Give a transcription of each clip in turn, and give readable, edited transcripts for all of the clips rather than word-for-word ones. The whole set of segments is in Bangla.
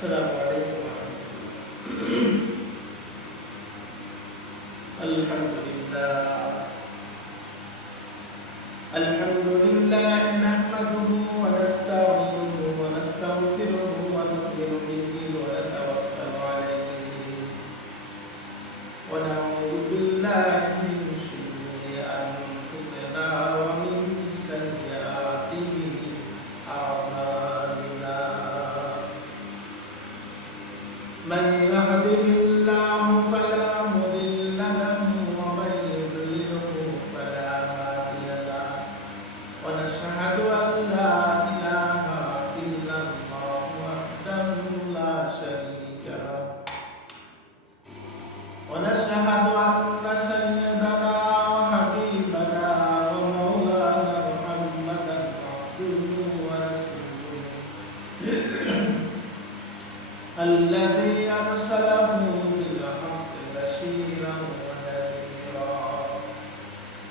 السلام عليكم الحمد لله نحمده ونستعينه ونستغفره ونؤمن به ونتوكل عليه ونعوذ بالله من شرور أنفسنا ومن سيئات أعمالنا من يهده الله فلا مضل له ومن يضلله فلا هادي له ونشهد أن لا إله إلا الله وحده لا شريك له ونشهد أن سيدنا وحبيبنا ومولانا محمدا عبده ورسوله الذي أرسله بالحق بشيرا ونذيرا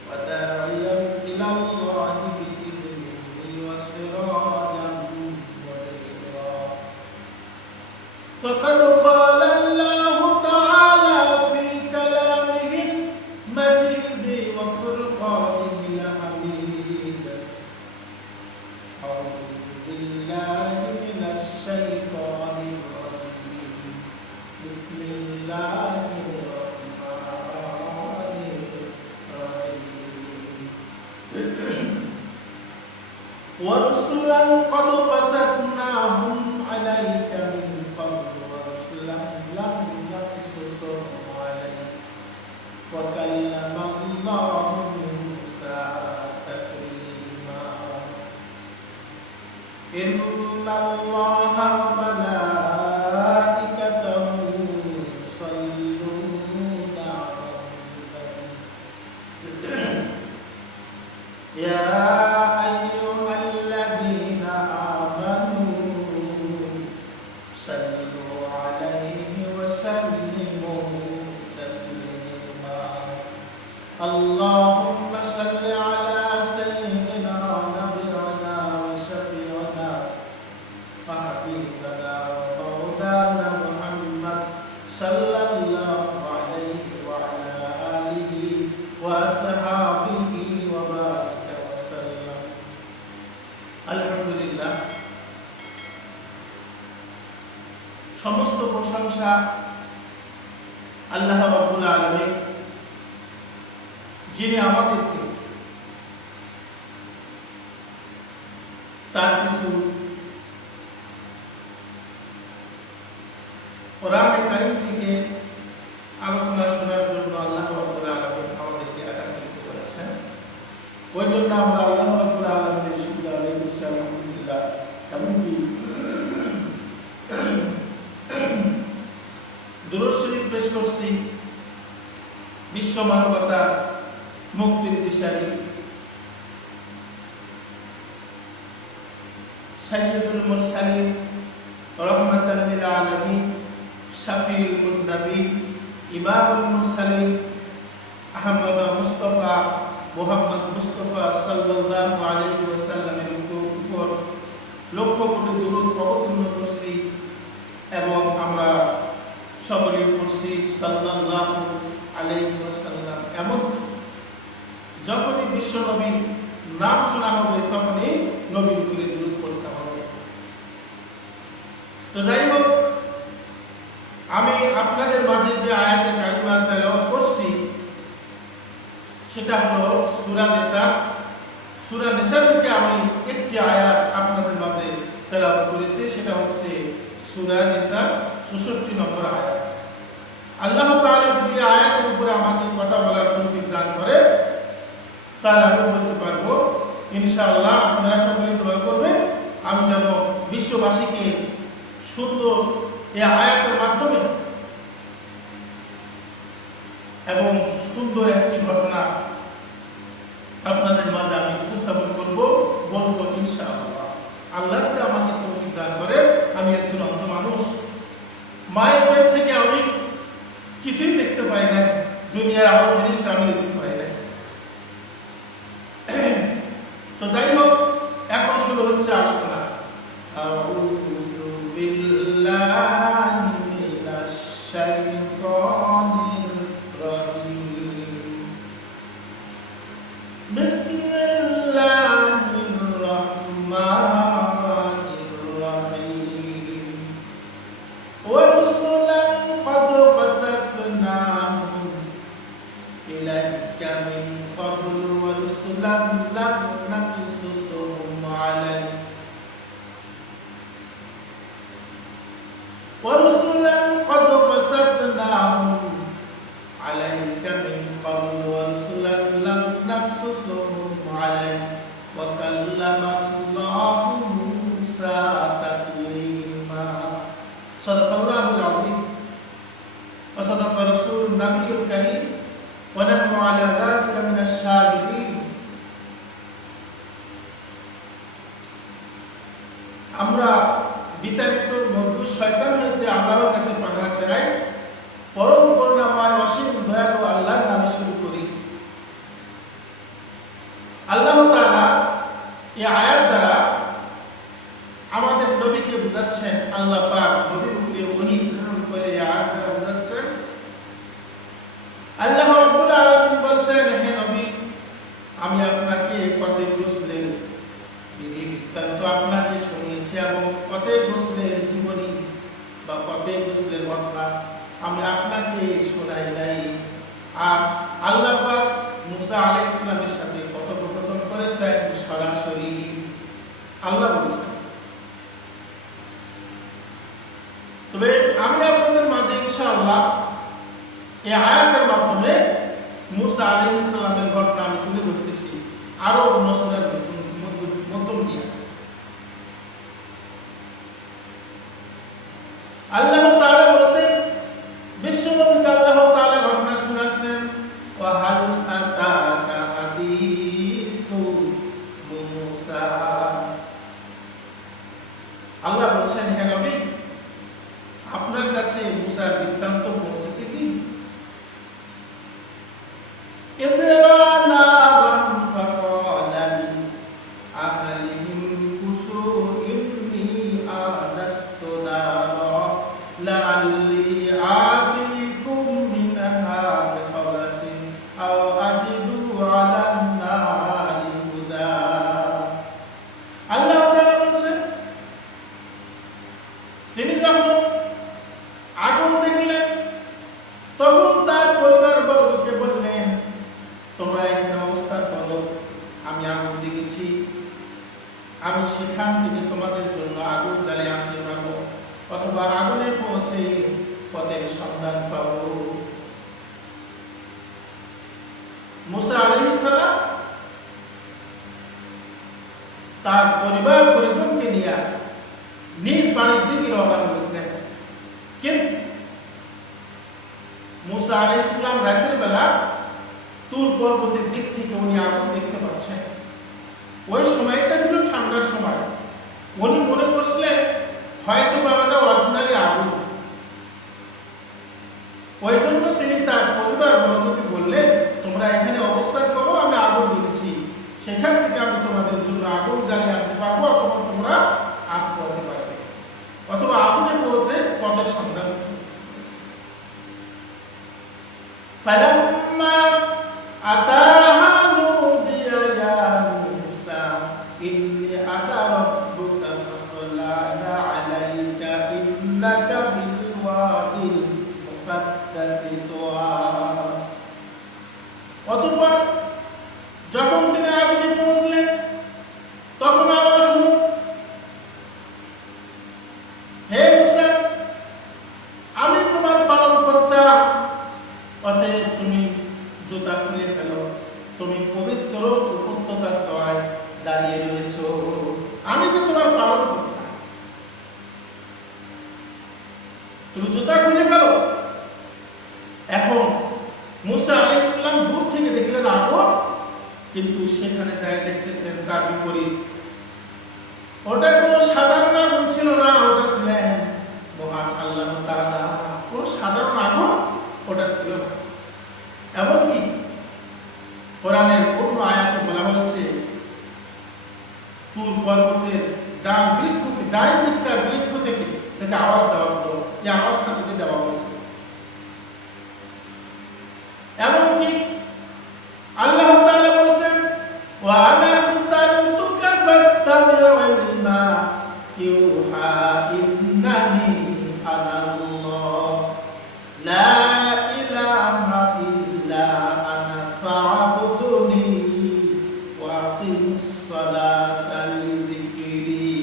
وداعيا إلى الله بإذنه وسراجا منيرا فقد قال الله تعالى في كلامه المجيد وفرقانه الحميد أعوذ بالله من الشيطان الرجيم بسم الله الرحمن الرحيم ورسلا قد قصصناهم عليك من قبل ورسلا لم نقصصهم عليك وكلم الله موسى تكليما إن الله وملائكته يصلون على النبي يا أيها الذين آمنوا صلوا عليه وسلموا تسليما اللهم صل على سيدنا نبينا وشفيعنا وحبيبنا ومولانا محمد صلى الله عليه وعلى آله وأصحابه وبارك وسلم الحمد لله সমস্ত প্রশংসা আল্লাহ রাব্বুল আলামিন যিনি আমাদেরকে তার কিছু কোরআনে কারীম থেকে আলোচনা শোনার জন্য আল্লাহ রাব্বুল আলামিন আমাদেরকে একাত্রিত করেছেন। ওই জন্য আমরা আল্লাহ রাব্বুল আলামিনের শুকরিয়া আদায় করছি আলহামদুলিল্লাহ। এমনকি দুরূদ শরীফ পেশ করছি বিশ্ব মানবতার মুক্তির দিশারি সাইয়্যিদুল মুরসালিন রাহমাতাল লিল আলামিন শাফিউল মুজনাবিন ইমামুল মুরসালিন আহমদ মুস্তাফা মুহাম্মদ মুস্তাফা সাল্লাল্লাহু আলাইহি ওয়াসাল্লামের উপর লক্ষ কোটি দুরূদ অবতীর্ণ করছি এবং আমরা সকলেই পড়ছি সাল্লাল্লাহু আলাইহি ওয়াসাল্লাম। এমন যখনই বিশ্ব নবীর নাম শোনা হবে তখনই নবীর উপরে দুরূদ পড়তে হবে। তো যাই হোক, আমি আপনাদের মাঝে যে আয়াতে কারিমা তেলাওয়াত করছি সেটা হলো সূরা নিসা। সূরা নিসা থেকে আমি একটি আয়াত আপনাদের মাঝে তেলাওয়াত করেছি, সেটা হচ্ছে সূরা নিসা ৬৬ নম্বর আয়াত। আল্লাহ তাআলা যদি আয়াতের উপরে আমাকে কথা বলার তৌফিক দান করে তাহলে আমি বলতে পারবো ইনশাআল্লাহ। আপনারা সকলে দোয়া করবেন আমি যেন বিশ্ববাসীকে সুন্দর এই আয়াতের মাধ্যমে এবং সুন্দর একটি ঘটনা আপনাদের মাঝে আমি উপস্থাপন করবো, বলবো ইনশাআল্লাহ। আল্লাহ যদি আমাকে তৌফিক দান করে, আমি একজন অন্ধ মানুষ, মায়ের পেট থেকে আমি কিছুই দেখতে পাই না, দুনিয়ার আরো জিনিসটা আমি দেখতে পাই না। তো যাই হোক, এখন শুরু হচ্ছে আলোচনা। আউযু বিল্লাহি ورسلا قد قصصناهم عليك من قبل ورسلا لم نقصصهم عليك وكلم الله موسى تكليما صدق الله العظيم وصدق رسول النبي الكريم ونحن على ذلك من الشاهدين আমরা বিতাড়িত বন্ধু শয়তান হইতে আল্লাহর কাছে পানা চাই পরম করুণাময় অসীম দয়ালু আল্লাহর নামে শুরু করি। আল্লাহ তাআলা এই আয়াত দ্বারা আমাদের নবীকে বুঝাচ্ছেন, আল্লাহ পাক নবীর উপরে ওহী প্রেরণ করে এই আয়াত দ্বারা বুঝাচ্ছেন। আল্লাহ রাব্বুল আলামিন বলছেন, হে নবী, আমি আপনাকে পথে গোসলের বৃত্তান্ত আপনাকে শুনিয়েছি এবং পথে গোসলের জীবনী বা পথে গোসলের ঘটনা আমি আপনাকে শোনাই নাই। আর আল্লাহ পাক মুসা আলাইহিস সালামের সাথে কথোপকথন করেছেন সরাসরি, আল্লাহ বলছেন। তবে আমি আপনাদের মাঝে ইনশাআল্লাহ এই আয়াতের মাধ্যমে মুসা আলাইহিস সালামের ঘটনা আমি তুলে ধরতেছি আরো অন্য সূরার মধ্যম দিয়ে। আল্লাহ তাআলা বলেছেন, বিশ্বনবীকে আল্লাহ তাআলা ঘটনা শোনাচ্ছেন, ওয়া হাল আতাকা হাদিসু মুসা। আল্লাহ বলছেন, হে নবী, আপনার কাছে মুসার বৃত্তান্ত পৌঁছেছে কি? ইদরা নারান ফাকালা আহলিহিম কুসু ইন্নী আনাস্তু নারা লাআল্লি আতিকুম মিনহা বিখবাসিন আও আজিদু আলান নারি হুদা। আল্লাহ তাআলা বলছেন, তিনি যখন আগুন দেখলেন তখন তার পরিবার বর্গকে বললেন, তোমরা এখানে অবস্থান করো, আমি আগুন দেখেছি, আমি সেখান থেকে তোমাদের জন্য আগুন জ্বালিয়ে আনতে পারবো অথবা আগুনে পৌঁছে পথের সন্ধান পাবো। মুসা আলাইহিস সালাম তার পরিবার পরিজনকে নিয়ে নিজ বাড়ির দিকে রওনা হয়েছিলেন। কিন্তু মুসা আলাইহিস সালাম রাতের বেলা তুর পর্বতের দিক থেকে উনি আগুন দেখতে পাচ্ছেন। ওই সময়টা ছিল ঠান্ডার সময়। উনি মনে করছিলেন হয়তো বা ওটা অরিজিনালি আগুন। ওই জন্য তিনি তার পরিবার বর্গকে বললেন, তোমরা এখানে অবস্থান করো, আমি আগুন দেখেছি, সেখান থেকে আমি তোমাদের জন্য আগুন জ্বালিয়ে আনতে পারবো অথবা তোমরা আজ পড়তে পারবে অথবা আগুনে পৌঁছে পথের সন্ধান। ফালাম্মা আতাহা নুদিয়া ইয়া মুসা ইন্নী আনা রাব্বুকা ফাখলা'না আলাইকা ইন্নাকা বিল ওয়াদিল মুকাদ্দাসি তুয়া। অতঃপর যখন তিনি আগুনে পৌঁছলেন তখন আওয়াজ হলো, হে মুসা, আমি তোমার পালনকর্তা, অতএব তুমি জুতা খুলে ফেলো, তুমি পবিত্র উপত্যকার তলায় দাঁড়িয়ে রয়েছ, আমি যে তোমার পালনকর্তা, তুমি জুতা খুলে ফেলো। এখন মুসা আলাইহিস সালাম দূর থেকে দেখলেন আগুন, কিন্তু সেখানে যাই দেখতেছেন তার বিপরীত। ওটা কোনো সাধারণ আগুন ছিল না, ওটা ছিলেন মহান আল্লাহ তাআলা। কোনো সাধারণ আগুন ওটা ছিল না। এমনকি কোরআনের অন্য আয়াতে বলা হয়েছে, তুর পর্বতের ডান বৃক্ষ থেকে, ডাইন দিককার বৃক্ষ থেকে আওয়াজ দেওয়া হতো, এই আওয়াজটা থেকে দেওয়া হয়েছে। এমনকি আল্লাহ তাআলা বলেছেন, ওয়া আনা খুতারতুকা ফাসতামি' লিমা ইউহা ইন্নানি আনাল্লাহ লা ইলাহা ইল্লা আনা ফা'বুদনি ওয়া আকিমিস সালাতা লিযিকরি।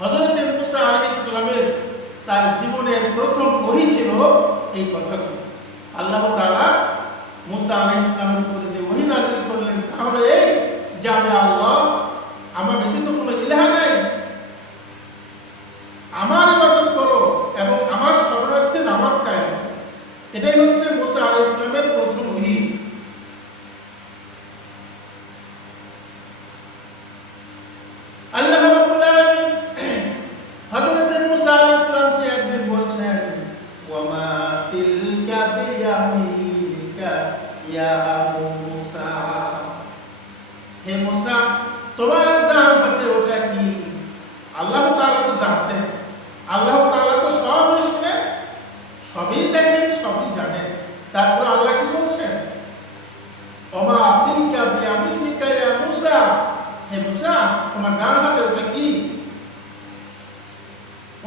হযরত মুসা আলাইহিস সালামের তার জীবনের প্রথম ওহী ছিল এই কথাগুলো। আল্লাহ তাআলা মুসা আলাইহিস সালামের উপরে যে ওহী নাযিল করলেন তা হলো এই যে আমি আল্লাহ, আমার ব্যতীত কোনো ইলাহ নাই, আমার ইবাদত করো এবং আমার শরণার্থে নামাজ কায়েম করো। এটাই হচ্ছে মুসা আলাইহিস সালামের প্রথম ওহী। আল্লাহ রাব্বুল আলামিন হযরত মুসা আলাইহিস সালামকে একদিন বলছেন, ওয়া মা তিলকা বিয়ামিনিকা ইয়া মুসা, হে মুসা তোমার ডান হাতে ওটা কি? আল্লাহ তাআলা তো জানতেন, আল্লাহ তাআলা তো সবই শুনেন, সবই দেখেন, সবই জানেন। তারপর আল্লাহ কি বলছেন, ওয়া মা তিলকা বিয়ামিনিকা ইয়া মুসা, হে মুসা তোমার ডান হাতে ওটা কি?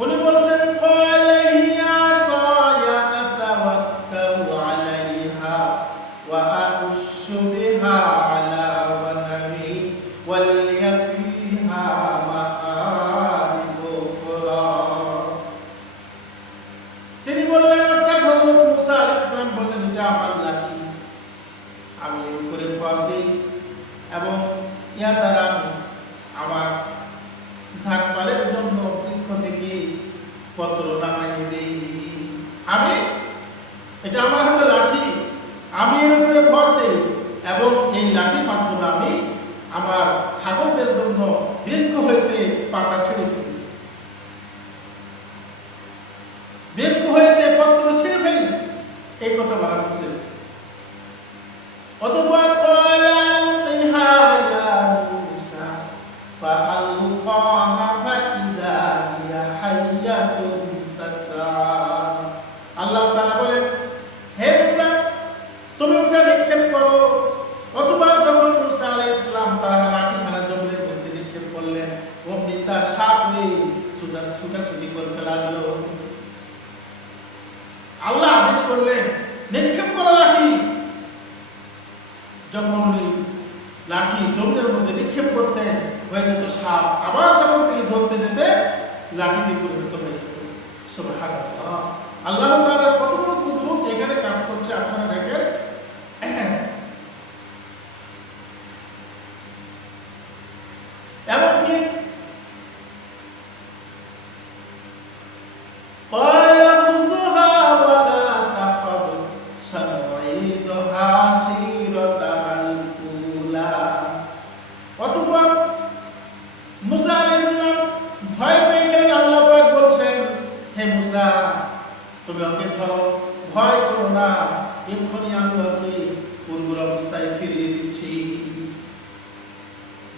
উনি বলছেন, ক্বালা হিয়া আসায়া আতাওয়াক্কালু আলাইহা ওয়া আহুশশু বিহা আলা গনামি ওয়া লিয়া ফিহা মাআরিবু উখরা। তিনি বললেন, অর্থাৎ হযরত মুসা আলাইহিস সালাম বললেন, এটা আমার লাঠি, আমি এর উপরে ভর দিই এবং ইয়া দ্বারা আমার ঝাঁকপালের জন্য বৃক্ষ থেকে পত্র নামাইয়ে দেই। আমি এটা আমার হাতে লাঠি, আমি এর উপরে ভর দেই এবং এই লাঠির মাধ্যমে আমি আমার ছাগলদের জন্য বৃক্ষ হইতে পাতা ছিঁড়ে ফেলি, বৃক্ষ হইতে পত্র ছিঁড়ে ফেলি, এই কথা বলা হচ্ছে। অতঃপর ক্বালা আলকিহা ইয়া মুসা ফাআলকাহা ফাইযা হিয়া হাইয়াতুন তাসআ। আল্লাহ তাআলা বলেন, হে মুসা তুমি ওটা নিক্ষেপ করো। অতঃপর যখন মুসা আলাইহিস সালাম তার লাঠিখানা জমিনের মধ্যে নিক্ষেপ করলেন, অমনি তা সাপ হয়ে ছুটাছুটি করতে লাগলো। আল্লাহ আদেশ করলেন, নিক্ষেপ করো লাঠি। যখন উনি লাঠি জমিনের মধ্যে নিক্ষেপ করতেন হয়ে যেত সাপ, আবার যখন তিনি ধরতে যেতেন লাঠিতে পরিণত হয়ে যেত। সুবহানাল্লাহ, আল্লাহ তাআলার কত বড় কুদরত এখানে কাজ করছে আপনারা দেখেন। এমনকি ক্বালা খুযুহা ওয়া লা তাখাফ সানুঈদুহা সিরাতাল উলা। অতঃপর মুসা আলাইহিস সালাম ভয় পেয়ে গেলেন। আল্লাহ পাক বলছেন, হে মুসা তুমি ওকে ধরো, ভয় করো না, এক্ষুনি আমি ওকে পূর্বের অবস্থায় ফিরিয়ে দিচ্ছি।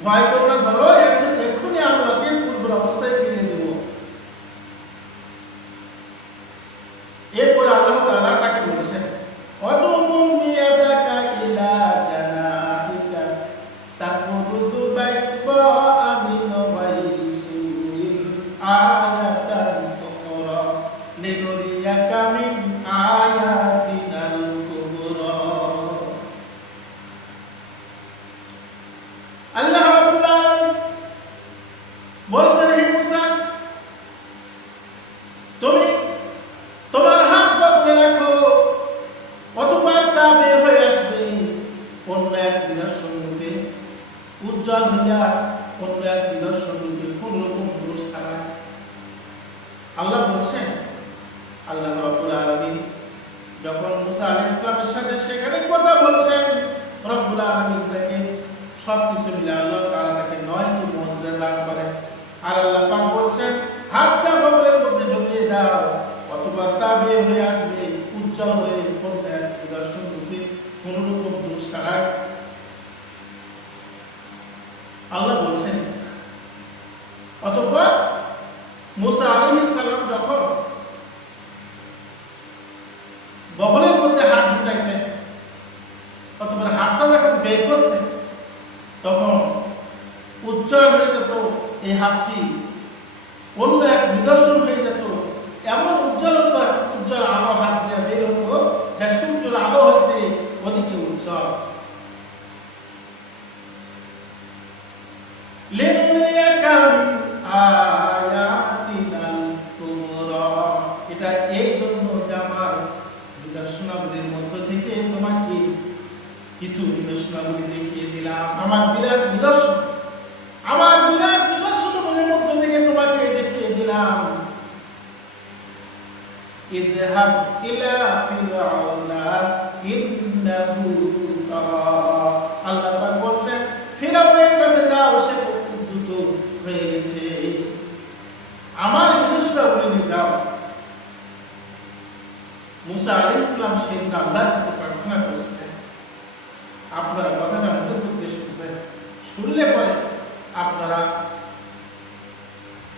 ভয় করো না, ধরো, এক্ষুনি আমি ওকে পূর্বের অবস্থায় ফিরিয়ে দেব। এরপর আল্লাহ তাআলা তাকে বলছেন, অদুমুম বিয়াদাকা ইলা জানাহিকা তাখরুজু বাইদা মিন গায়রি সুইন আয়াতান উখরা লিনুরিয়াকা মিন আয়াতিনাল কুবরা। আল্লাহ রাব্বুল আলামিন বলছেন, হে মুসা তুমি তোমার হাত বদলে রাখো, অতঃপর তা বের হয়ে আসবে অন্য এক নিদর্শন রূপে, উজ্জ্বল হইয়া অন্য এক নিদর্শন রূপে, কোন রকম দোষ ছাড়া। আল্লাহ বলছেন, আল্লাহ রাব্বুল আলামিন যখন মুসা আলাইহিস সালামের সাথে সেখানে কথা বলছেন, রব্বুল আলামিন তাকে সবকিছু মিলে আল্লাহ তাআলা তাকে 9টি মুজিজা দান করেন। আর আল্লাহ পাক বলছেন, হাতটা বগলের মধ্যে ঢুকিয়ে দাও, অতঃপর তা বের হয়ে আসবে উজ্জ্বল হয়ে অন্য এক নিদর্শন রূপে, কোন রকম দোষ ছাড়া। আল্লাহ বলছেন। অতঃপর মুসা আলাইহিস সালাম যখন বগলের মধ্যে হাত ঢুকাইতেন, অতঃপর হাতটা যখন বের করতেন তখন উজ্জ্বল হয়ে যেত এই হাতটি, অন্য এক নিদর্শন হয়ে যেত। এমন উজ্জ্বলতা, উজ্জ্বল আলো হাত দিয়ে বের হতো যা সূর্যের আলো হইতে অধিকে উজ্জ্বল। লিনুরিয়াকা মিন কিছু নিদর্শনাবলী দেখিয়ে দিলাম, আমার বিরাট নিদর্শনাবলীর মধ্য থেকে তোমাকে দেখিয়ে দিলাম। ইযহাব ইলা ফিরআউনা ইন্নাহু তাগা। আল্লাহ পাক বলছেন ফিরআউনের কাছে যাও, সে উদ্ধত হয়ে গেছে, আমার নিদর্শনাবলী নিয়ে যাও। মুসা আলাইহিস সালাম সেদিন আল্লাহর কাছে প্রার্থনা করছিলেন। আপনারা কথাটা মনোযোগ দিয়ে শুনবেন, শুনলে পরে আপনারা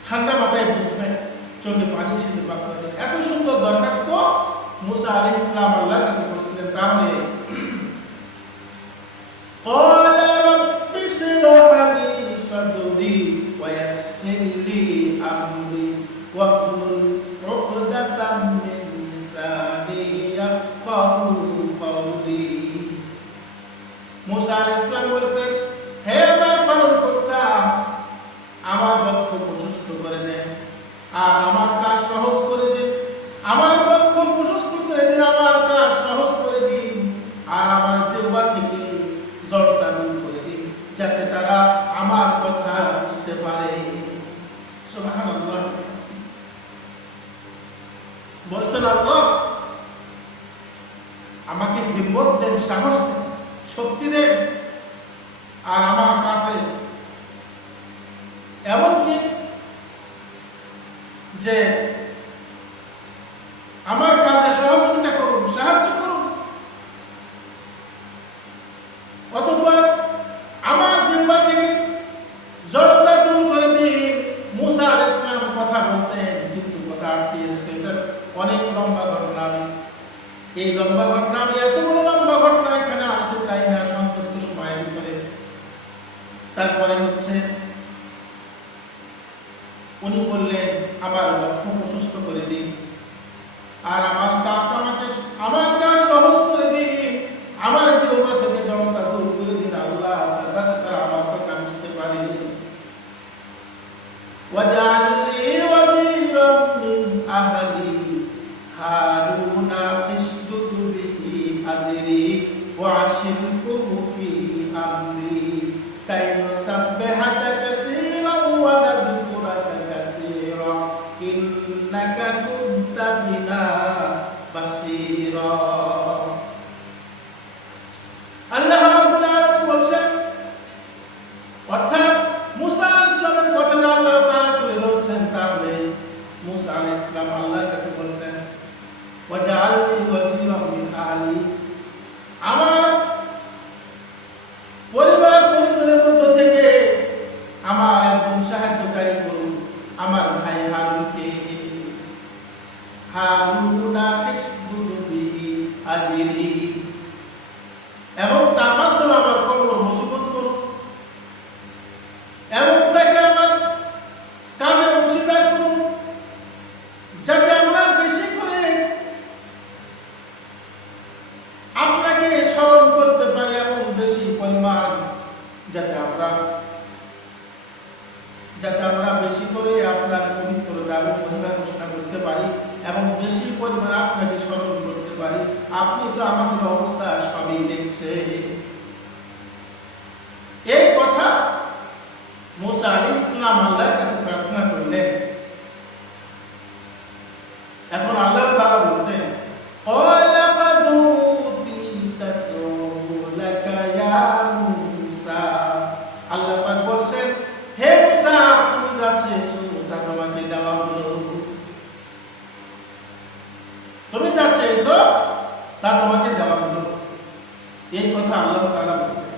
ঠান্ডা মাথায় বুঝবেন, চোখে পানি এসে যাবে আপনাদের। এত সুন্দর দরখাস্ত মুসা আলাইহিস সালাম আল্লাহর কাছে করছিলেন। তাহলে قال رب اشرح لي صدري ويسر لي أمري واحلل عقدة من لساني يفقهوا قولي। মুসা আলাইহিস সালাম বলেছেন, হে আমার পালনকর্তা, আমার বক্ষ প্রশস্ত করে দেন আর আমার কাজ সহজ করে দিন। আমার বক্ষ প্রশস্ত করে দিন, আমার কাজ সহজ করে দিন, আর আমার জিহ্বা থেকে জড়তা দূর করে দিন, যাতে তারা আমার কথা বুঝতে পারে। সুবহানাল্লাহ। বলছেন আল্লাহ আমাকে হিম্মত দেন, সাহস দেন, শক্তি দেন, আর আমার কাছে এমনকি যে আমার কাছে সহযোগিতা করুন, সাহায্য করুন। অতঃপর আমার জিহ্বা থেকে জড়তা দূর করে দিন। মুসা আলাইহিস সালাম কথা বলতেন, কিন্তু কথা আটকে যেত। অনেক লম্বা ঘটনা, এই লম্বা ঘটনা আমি এত বড় লম্বা ঘটনা এখানে আনতে চাই না সংক্ষিপ্ত সময়ের ভিতরে। তারপরে হচ্ছে উনি বললেন আমার লক্ষ্য প্রশস্ত করে দিন আর আমার কাজ সহজ করে দিন, আমার জিহ্বা থেকে জড়তা দূর করে দিন আল্লাহ, যাতে তারা আমার কথা বুঝতে পারে। ওয়াজআল লি ওয়াজিরাম মিন আহলি হারুনা ইশদুদ বিহি আযরি ওয়া আশরিকহু ফি আমরি কাই নুসাব্বিহাকা কাসীরান ওয়া নাযকুরাকা কাসীরা ইন্নাকা কুনতা বিনা বাসীরা। আল্লাহ রাব্বুল আলামিন বলছেন, অর্থাৎ মুসা আলাইহিস সালামের কথাটা আল্লাহ তাআলা তুলে ধরছেন। তাহলে মুসা আলাইহিস সালাম আল্লাহর কাছে বলছেন ওয়াজআল লি ওয়াজিরাম মিন আহলি, আমার পরিবার পরিজনের মধ্য থেকে আমার একজন সাহায্যকারী করুন, আমার ভাই হারুনকে। হারুনা ইশদুদ বিহি আযরি, এবং তার মাধ্যমে আমার কবর মজবুত করুন, এবং তাকে আমার কাজে অংশীদার করুন, যাতে আমরা বেশি করে আপনাকে স্মরণ করতে পারি, এবং বেশি পরিমাণ যাতে আমরা বেশি করে আপনার পবিত্রতা এবং মহিমা ঘোষণা করতে পারি, এবং বেশি পরিমাণ আপনাকে স্মরণ করতে পারি। আপনি তো আমাদের অবস্থা সবই দেখছেন। এই কথা মুসা আলাইহিস সালাম আল্লাহর কাছে প্রার্থনা করলেন। এখন আল্লাহ তাআলা বলছেন ক্বালা কাদ উতিতা সু'লাকা ইয়া মুসা। আল্লাহ পাক বলছেন, হে মুসা, তুমি যা চেয়েছো তা তোমাকে দেওয়া হলো। তুমি যা চেয়েছো তা তোমাকে দেওয়া হলো। এই কথা আল্লাহ তাআলা বলেন।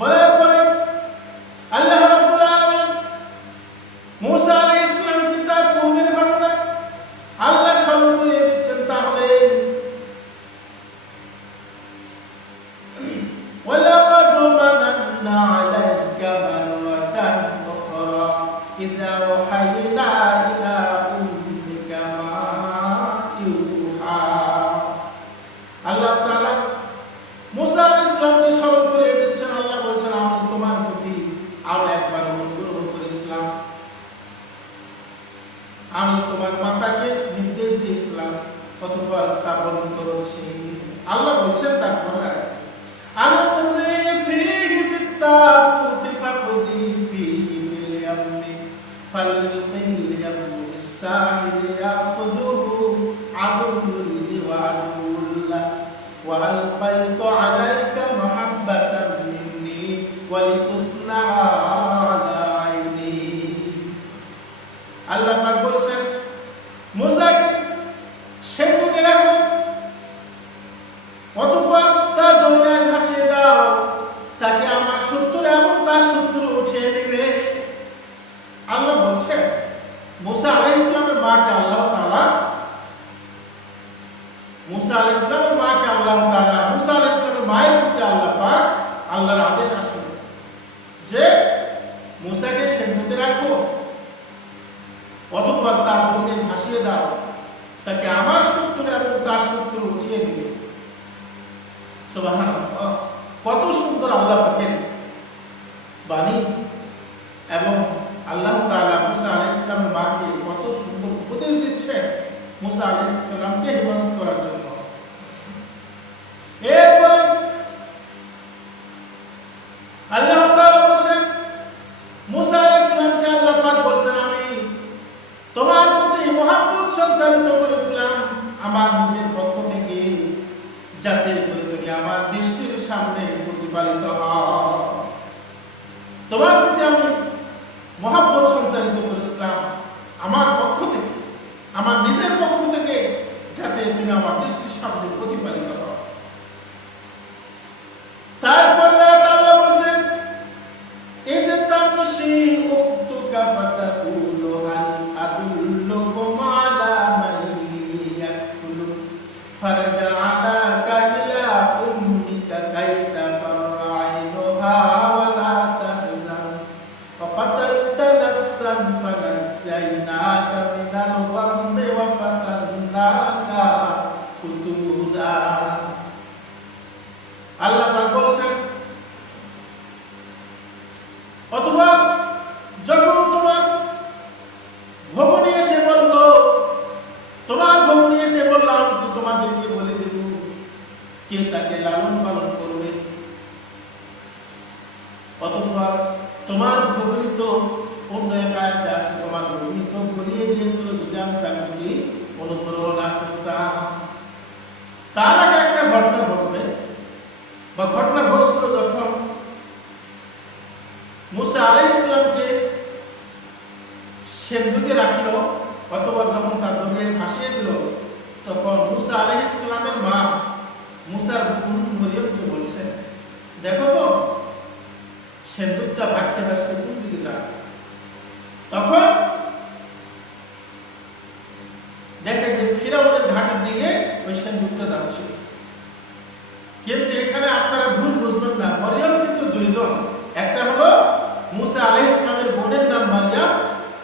বলার পরে আল্লাহ রাব্বুল আলামিন মুসা আলাইহিস সালামকে তার পূর্বের ঘটনা আল্লাহ স্মরণ করিয়ে দিচ্ছেন। তাহলে ওয়ালাকাদ মানান্না আলাইকা মাররাতান উখরা ইযা ওয়াহাইনা ইলা উম্মিকা মা ইউহা। আল্লাহ তাআলা মুসা আলাইহিস সালামকে স্মরণ করিয়ে দিচ্ছেন। আল্লাহ বলছেন, আমি তোমার প্রতি আরো একবার অনুগ্রহ করেছিলাম, আমি তোমার মাতাকে নির্দেশ দিয়েছিলাম, অতঃপর তা বর্ণিত হচ্ছে। আল্লাহ বলছেন তারপরে ألقي فيه بالتابوت فاقذي فيه باليم فليلقه اليم بالساحل يأخذه عدو لي وعدو له وألقيت عليك محبة مني ولتصنع على عيني আল্লাহ পাক বলছেন মুসাকে সেতুকে রাখো, অতঃপর তার দরিয়ায় ভাসিয়ে দাও, তাকে আমার শত্রু এবং তার শত্রু উঠিয়ে নেবে। আল্লাহ বলছেন মুসা আলাইহিস সালামের মাকে আল্লাহ তাআলা মুসা আলাইহিস সালামের মায়ের প্রতি আল্লাহ পাক আল্লাহর আদেশ আসলো যে মুসাকে সেতুতে রাখো, অতঃপর তার দরিয়ায় ভাসিয়ে দাও, তাকে আমার শত্রু এবং তার শত্রু উঠিয়ে নেবে। সুবহানাল্লাহ, কত সুন্দর আল্লাহ পাকের বাণী। এবং আল্লাহ তাআলা মুসা আলাইহিস সালামের মাকে কত সুন্দর উপদেশ দিচ্ছেন মুসা আলাইহিস সালামকে হেফাজত করার জন্য। এরপরে আল্লাহ তাআলা বলছেন মুসা আলাইহিস সালামকে আল্লাহ পাক বলছেন আমি তোমার প্রতি মহব্বত সঞ্চালিত করেছিলাম আমার নিজের পক্ষ থেকে, যাতে করে তুমি আমার দৃষ্টির সামনে প্রতিপালিত হও। তোমার প্রতি আমি মহব্বত সঞ্চালিত করেছিলাম আমার পক্ষ থেকে, আমার নিজের পক্ষ থেকে, যাতে তুমি আমার দৃষ্টির সামনে প্রতিপালিত হও। তারপর আল্লাহ বলেন এই যে তামশি উখতুকা ফাতাকুলু হাল আদুল্লুকুম আলা মান ইয়াকুলু ফারাজআনাকা ইলা উম্মিকা কাইতা ফারআইনুহা ওয়া লা তাহজান ওয়া কাতালতা নাফসান ফানাজাইনাকা মিনাল গাম্মি ওয়া ফাতান্নাকা ফুতুদা। আল্লাহ পাক বলেন অথবা যখন তোমার ভবনে এসে বলল আমি তো তোমাদেরকে বলে দেব কে তাকে লালন পালন করবে, অথবা তোমার ভবনী তো অন্য এক আয়াতে আছে তোমার ভবনী তো বলিয়ে দিয়েছিল যদি আমি তাকে অনুগ্রহ না করতাম। তার আগে একটা ঘটনা ঘটবে বা ঘটনা ঘটছিল যখন মুসা আলাইহিস সালামকে সেতুতে রাখল, অথবা যখন তার দরিয়ায় ভাসিয়ে দিল, তখন মুসা আলাইহিস সালামের মা মুসার বোন মরিয়মকে বলছেন দেখো তো সেতুটা ভাসতে ভাসতে কোন দিকে যায়। তখন দেখে যে ফিরাউনের ঘাটের দিকে ওই সেতুটা যাচ্ছে। কিন্তু এখানে আপনারা ভুল বুঝবেন না, মরিয়ম কিন্তু দুইজন, একটা হলো মুসা আলাইহিস সালামের বোনের নাম মারিয়াম,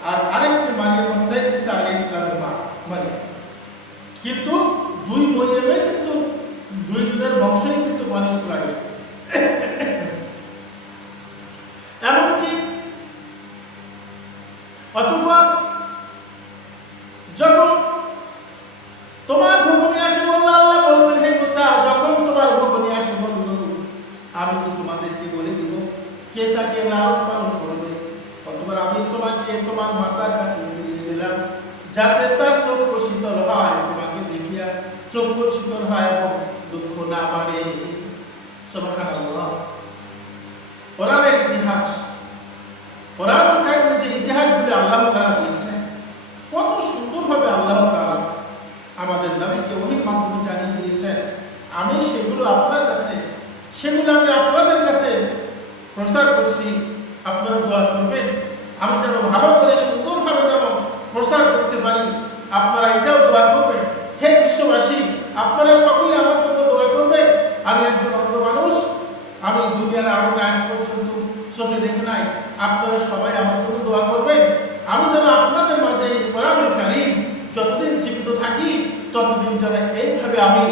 আর আরেকটি মারিয়াম হচ্ছে ঈসা আলাইহিস সালামের মা মারিয়াম। কিন্তু দুই মরিয়মে কিন্তু দুইজনের বংশই কিন্তু বনী ইসরাঈল। এমনকি অথবা যখন তোমার ভবনে আসে বলল, আল্লাহ বলছেন হে মুসা যখন তোমার ভবনে আসে বলল আমি তো তোমাদেরকে বলে দিব কে তাকে লালন পালন করবে, অথবা আমি তোমাকে তোমার মাতার কাছে ফিরিয়ে দিলাম যাতে তার চক্ষু শীতল হয়, তোমাকে দেখিয়া চক্ষু শীতল হয় এবং দুঃখ না বাড়ে। সুবহানাল্লাহ, কোরআনের ইতিহাস, কোরআনুল কারীমে যে ইতিহাসগুলো আল্লাহ তাআলা দিয়েছেন কত সুন্দরভাবে আল্লাহ তাআলা আমাদের নবীকে ওহীর মাধ্যমে জানিয়ে দিয়েছেন। আমি সেগুলো আপনার কাছে, সেগুলো আমি আপনাদের কাছে প্রচার করছি, আপনারা দোয়া করবেন আমি যেন ভালো করে সুন্দরভাবে যেন প্রচার করতে পারি। আপনারা এটাও দোয়া করবেন হে বিশ্ববাসী, আপনারা সকলে আমার জন্য দোয়া করবেন। আমি একজন অন্ধ মানুষ, আমি দুনিয়ার আলোটা আজ পর্যন্ত চোখে দেখি নাই, আপনারা সবাই আমার জন্য দোয়া করবেন আমি যেন আপনাদের মাঝে এই কোরআনুল কারীম যতদিন জীবিত থাকি ততদিন যেন এইভাবে আমি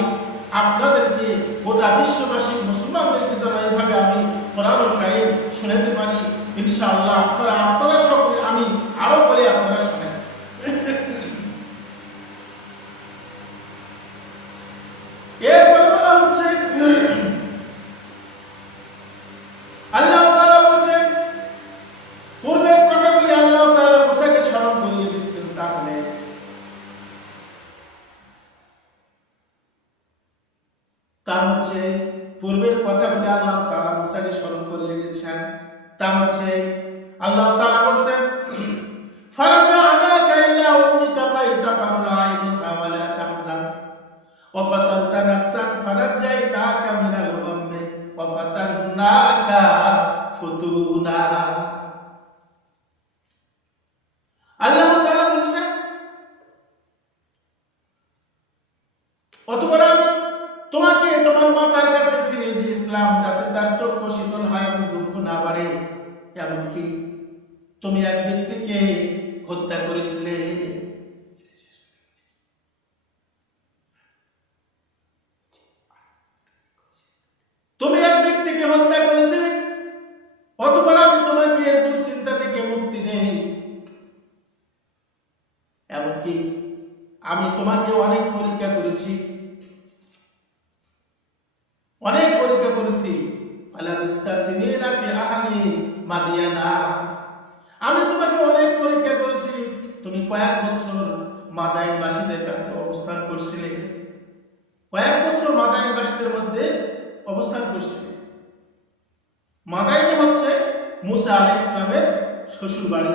আপনাদেরকে গোটা বিশ্ববাসী মুসলমানদেরকে যেন এইভাবে আমি কোরআনুল কারীম শোনাতে পারি ইনশাআল্লাহ। আপনারা সকলে আমি আরো বলে আপনারা শোনেন। এরপরে বলা হচ্ছে হচ্ছে পূর্বের কথাগুলি আল্লাহ তাআলা মুসাকে স্মরণ করিয়ে দিচ্ছেন। তা হচ্ছে আল্লাহ তাআলা বলছেন, ফারাজআনাকা ইলা উম্মিকা কাই তাকাররা আইনুহা ওয়া লা তাহজান ওয়া কাতালতা নাফসান ফানাজ্জাইনাকা মিনাল গাম্মি ওয়া ফাতান্নাকা ফুতুনা। আল্লাহ তাআলা বলছেন, অতঃপর আমি তোমাকে তোমার মাতার কাছে ফিরিয়ে দিয়েছিলাম যাতে তার চক্ষু শীতল হয় এবং দুঃখ না বাড়ে। এমনকি তুমি এক ব্যক্তিকে হত্যা করেছিলে। তুমি এক ব্যক্তিকে হত্যা করেছিলে, অতঃপর আমি তোমাকে এর দুশ্চিন্তা থেকে মুক্তি দেই। এমনকি আমি তোমাকে অনেক পরীক্ষা করেছি, অনেক পরীক্ষা করেছি। আমি তোমাকে অনেক পরীক্ষা করেছি। তুমি কয়েক বছর মাদাইনবাসীদের কাছে অবস্থান করছিলে, কয়েক বছর মাদাইনবাসীদের মধ্যে অবস্থান করছিলে। মাদাইন হচ্ছে মুসা আলাইহিস সালামের শ্বশুর বাড়ি।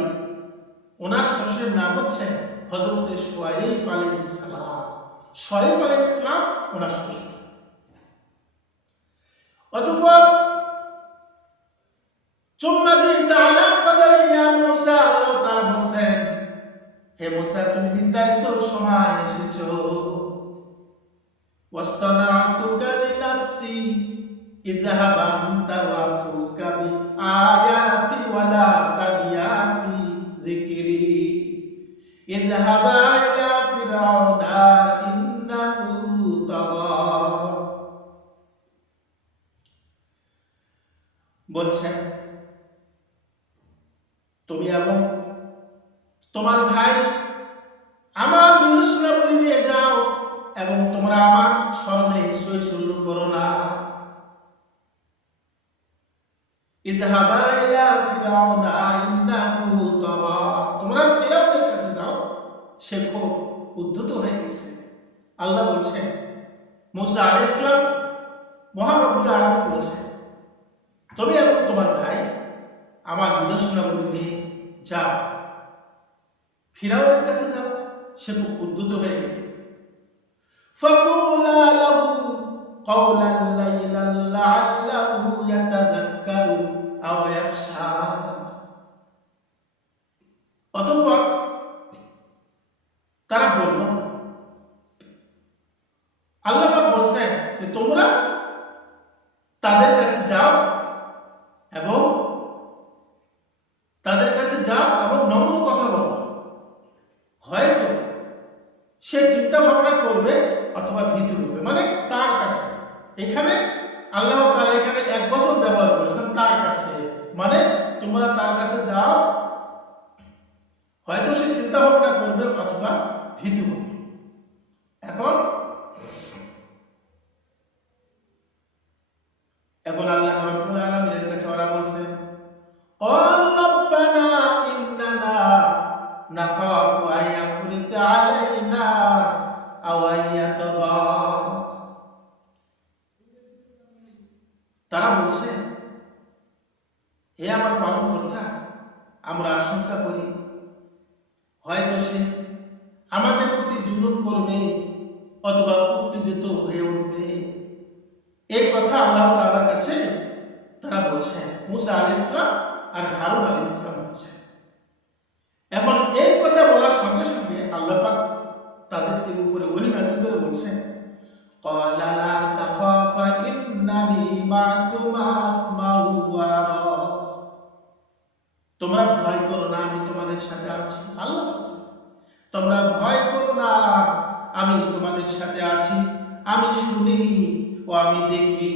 ওনার শ্বশুরের নাম হচ্ছে হযরত শুআইব আলাইহিস সালাম। শুআইব আলাইহিস সালাম ওনার শ্বশুর। অতঃপর আল্লাহ তাআলা বলছেন, হে মুসা, তুমি নির্ধারিত সময় এসেছো। ওয়াসতানাতুকা লিনাফসি ইযহাব আনতা ওয়া আখুকা বিআয়াতি ওয়া লা তাদিয়া ফি যিকরি ইযহাবা ইলা ফিরআউনা ইন্নাহু তাগা। বলছেন, তুমি এবং তোমার ভাই আমার নিদর্শনাবলী নিয়ে যাও এবং তোমরা আমার স্মরণে সই শুরু করো না। ইযহাবা ইলা ফিরআউনা ইন্নাহু তাগা। তোমরা ফিরআউনের কাছে যাও, সে খুব উদ্ধত হয়ে গেছে। আল্লাহ বলছেন, মুসা আলাইহিস সালাম মহান রব্বুল আলামিন বলছেন, তুমি এবং তোমার ভাই আমার নিদর্শনাবলী নিয়ে যাও, ফিরআউনের কাছে যাও, সে খুব উদ্ধত হয়ে গেছে। ফাকুলা লাহু কাওলান লাইলান লাআল্লাহু ইয়াতাযাক্কারু আও ইয়াখশা। অতঃপর তারা বলল, আল্লাহ পাক বলছেন যে তোমরা তাদের কাছে যাও এবং নম্র কথা বলো, হয়তো সে চিন্তা ভাবনা করবে অথবা ভীতি করবে। মানে তার কাছে, এখানে আল্লাহ তাআলা এখানে 1 বছর ব্যবহার করেছেন তার কাছে, মানে তোমরা তার কাছে যাও, হয়তো সে চিন্তা ভাবনা করবে অথবা ভীতি হবে। এখন আল্লাহ রাব্বুল আলামিনের কাছে ওরা বলছে, ক্বালু রাব্বানা ইন্নানা নাখাফু আন ইয়াফরিতা আলাইনা আও আয়াতগা। তারা বলছে, হে আমার পালনকর্তা, আমরা আশঙ্কা করি হয়তো সে আমাদের প্রতি জুলুম করবে অথবা উত্তেজিত হয়ে উঠবে। এই কথা আল্লাহ তাআলার কাছে তারা বলছেন, মুসা আলাইহিস সালাম আর হারুন আলাইহিস সালাম বলছেন। এখন এই কথা বলার সঙ্গে সঙ্গে আল্লাহ পাক তাদের উপরে ওহী নাযিল করে বলছেন, ক্বালা লা তাখাফা ইন্নানি মা'কুমা আসমাউ ওয়া আরা। তোমরা ভয় করো না, আমি তোমাদের সাথে আছি। আল্লাহ বলছেন, তোমরা ভয় করো না, আমি তোমাদের সাথে আছি, আমি শুনি ও আমি দেখি।